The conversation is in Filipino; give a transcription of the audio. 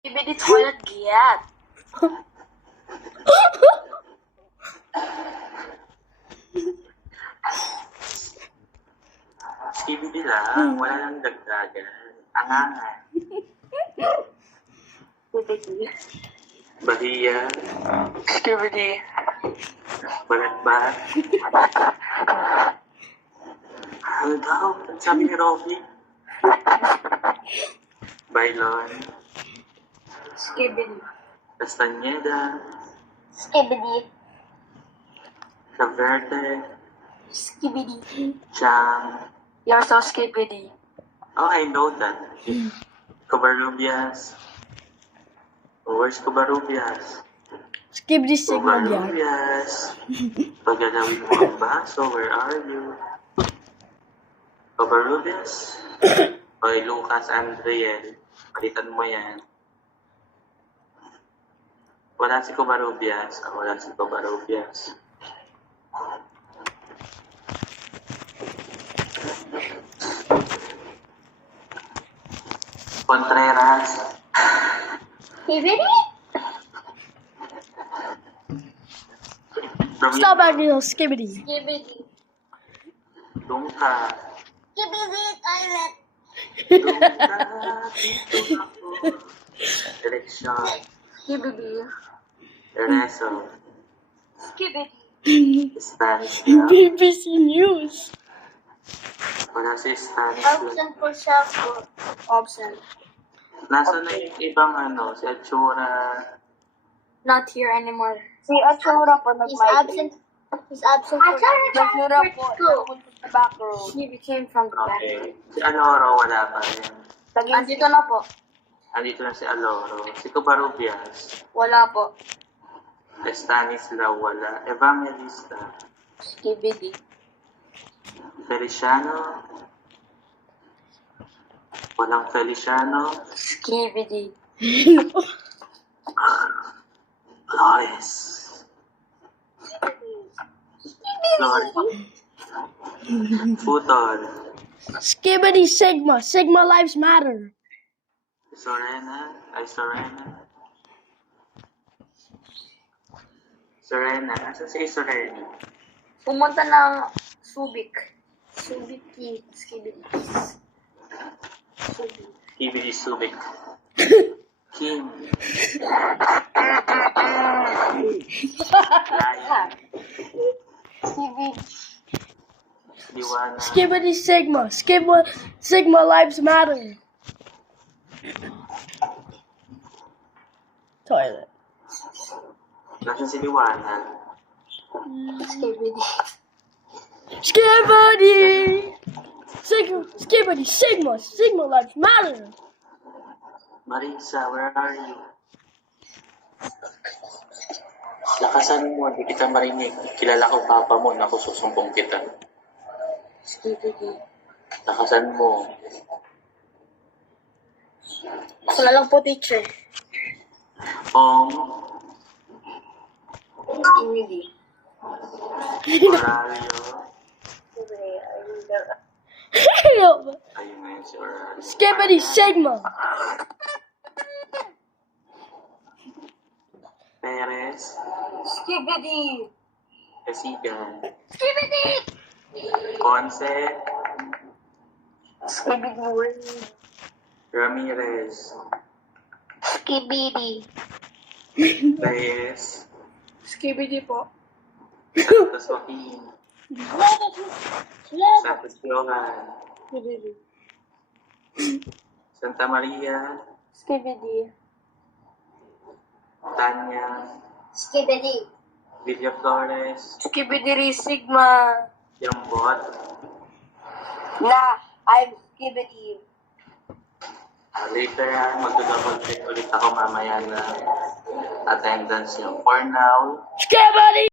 Skibidi toilet giat. Skibidi lang, wala nang dagdagan. Angangan. Skibidi. Bahia, Skibidi. balat-balat. Ano daw? Ang sabi ni Robby? Bailon, Skibidi. Castañeda, Skibidi. Caverte, Skibidi. Chang. You're so skibidi. Oh, I know that. Covarrubias. Where's Covarrubias? Skibidi Sigma yan. Covarrubias. Paggalawin mo ang baso, where are you? Covarrubias. Oy, Lucas Andriel. Palitan mo yan. Wala si Covarrubias. Wala si Covarrubias. Contreras. Skibidi? Stop acting so skibidi. Skibidi. Lungka. Skibidi toilet. Lungka. Dito ako. Direksyon. Skibidi. Ereso. Skibidi. Stanisław. BBC News. Wala si Stanisław. Absent po siya po. Absent. Nasaan na yung ibang si Atsura? Not here anymore. Si Atsura po He's absent. He's absent. Atsura po. Napunta sa back row. He became from the back. Okay. Si Aloro, wala pa rin. Andito na po. Andito na si Aloro. Si Covarrubias. Wala po. Stanislaw, wala. Evangelista. Skibidi. Feliciano. Walang Feliciano. Skibidi. Flores. Flores. Futol. Skibidi Sigma. Sigma lives matter. Sorena. Sorena. Asan si Sorena? Pumunta ng Subic. Subic Skibidi. Subic. Ibili Subic. Kim. Laya. Skibidi. Liwana. Skibidi Sigma. Sigma lives matter. Toilet. Nasaan si Liwana? Skibidi. Skibidi. Skibidi Sigma. Sigma lives matter. Marisa, where are you? Lakasan mo, di kita marinig. Kilala ko papa mo, naku susumbong kita. Skibidi. Lakasan mo. Ako na lang po, teacher. Skibidi. Horario. Ayun na yun si Horario. Skibidi Sigma. Perez. Skibidi. Kasigan. Skibidi. Ponce. Skibidi. Ramirez. Skibidi. Reyes. Skibidi po. Santos Joaquin. Santos Johan. Skibidi. Santa Maria. Skibidi. Tanya. Skibidi. Villa Flores. Skibidi Sigma. Yambot. Na, I'm Skibidi. Later, mag-double check ulit ako mamaya na attendance niyo. For now, Skibidi.